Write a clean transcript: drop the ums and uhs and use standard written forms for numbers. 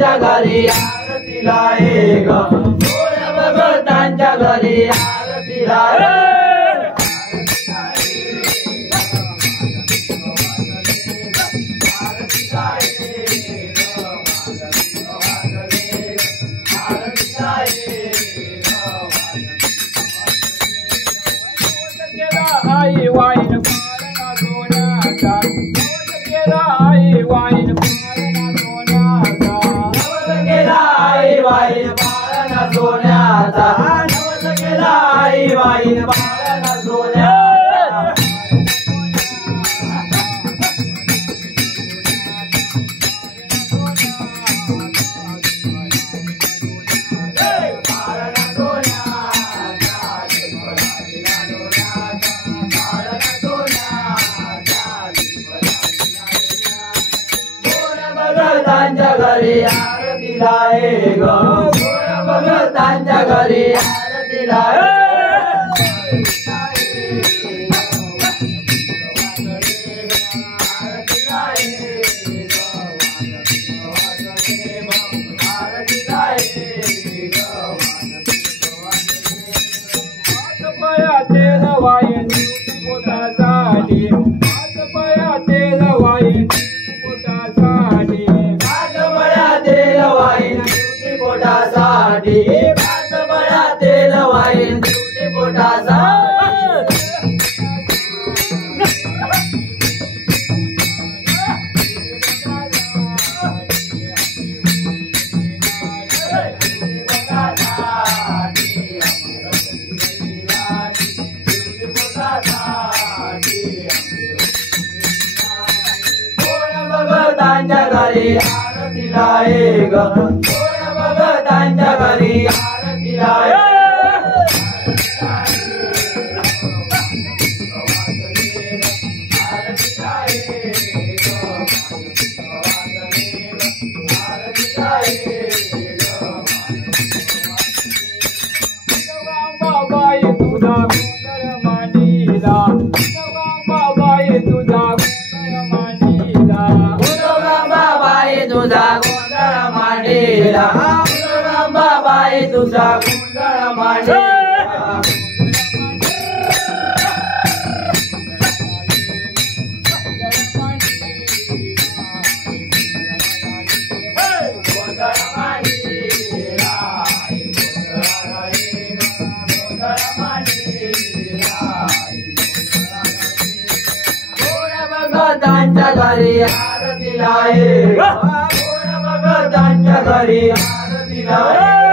भगतांच्या घरी आरतीला ये ग गोड भगतांच्या घरी आरतीला ये आई वाईन पाळणा सोन्याचा नवस केला आई वाईन पाळणा सोन्याचा नवस केला आई वाईन पाळणा सोन्याचा नवस केला आई वाईन पाळणा सोन्याचा भगतांच्या घरी आरतीला ये ग गोड भगतांच्या घरी आरतीला तेल वाईन पोटासाठी तेल वाईन पोटासाठी तेल वाईन पोटासाठी तेल वाईन पोटासाठी भगतांच्या घरी आरतीला ये ग गोड भगतांच्या घरी आरतीला ये बाबाई तुझा गोंधळ मांडीला बाबाई तुझा गोंधळ मांडीला बाबाई तुझा गोंधळ मांडीला बाबाई तुझा गोंधळ मांडीला भगतांच्या घरी आरतीला ये गोड भगतांच्या घरी आरतीला ये